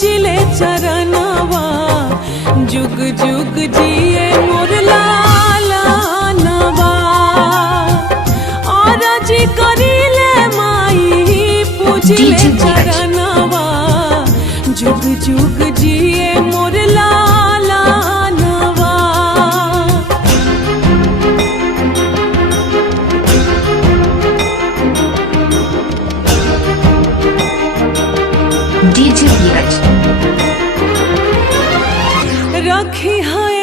पूजिले चरणवा जुग जुग जिए मोर लाला नवा और जी करिले माई पूजिले चरणवा जुग जुग जिए मोर लाला नवा। DJ Viraj रखी है